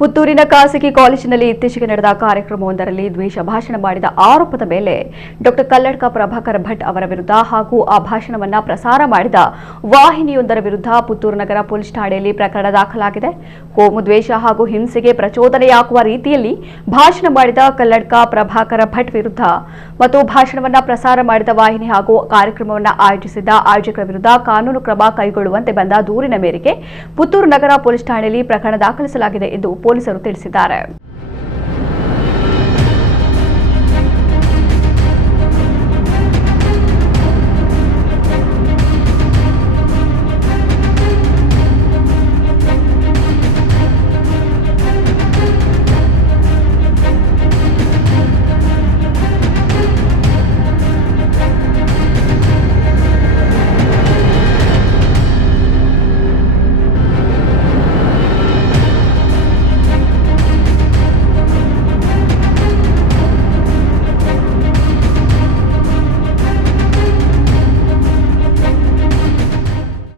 ಪುತ್ತೂರಿನ ಖಾಸಗಿ ಕಾಲೇಜಿನಲ್ಲಿ ಇತ್ತೀಚೆಗೆ ನಡೆದ ಕಾರ್ಯಕ್ರಮವೊಂದರಲ್ಲಿ ದ್ವೇಷ ಭಾಷಣ ಮಾಡಿದ ಆರೋಪದ ಮೇಲೆ ಡಾಕ್ಟರ್ ಕಲ್ಲಡ್ಕ ಪ್ರಭಾಕರ್ ಭಟ್ ಅವರ ವಿರುದ್ಧ ಹಾಗೂ ಆ ಭಾಷಣವನ್ನು ಪ್ರಸಾರ ಮಾಡಿದ ವಾಹಿನಿಯೊಂದರ ವಿರುದ್ಧ ಪುತ್ತೂರು ನಗರ ಪೊಲೀಸ್ ಠಾಣೆಯಲ್ಲಿ ಪ್ರಕರಣ ದಾಖಲಾಗಿದೆ. ಕೋಮು ದ್ವೇಷ ಹಾಗೂ ಹಿಂಸೆಗೆ ಪ್ರಚೋದನೆಯಾಗುವ ರೀತಿಯಲ್ಲಿ ಭಾಷಣ ಮಾಡಿದ ಕಲ್ಲಡ್ಕ ಪ್ರಭಾಕರ್ ಭಟ್ ವಿರುದ್ಧ ಮತ್ತು ಭಾಷಣವನ್ನು ಪ್ರಸಾರ ಮಾಡಿದ ವಾಹಿನಿ ಹಾಗೂ ಕಾರ್ಯಕ್ರಮವನ್ನು ಆಯೋಜಿಸಿದ್ದ ಆಯೋಜಕರ ವಿರುದ್ಧ ಕಾನೂನು ಕ್ರಮ ಕೈಗೊಳ್ಳುವಂತೆ ಬಂದ ದೂರಿನ ಮೇರೆಗೆ ಪುತ್ತೂರು ನಗರ ಪೊಲೀಸ್ ಠಾಣೆಯಲ್ಲಿ ಪ್ರಕರಣ ದಾಖಲಿಸಲಾಗಿದೆ ಎಂದು ಪೊಲೀಸರು ತಿಳಿಸಿದ್ದಾರೆ.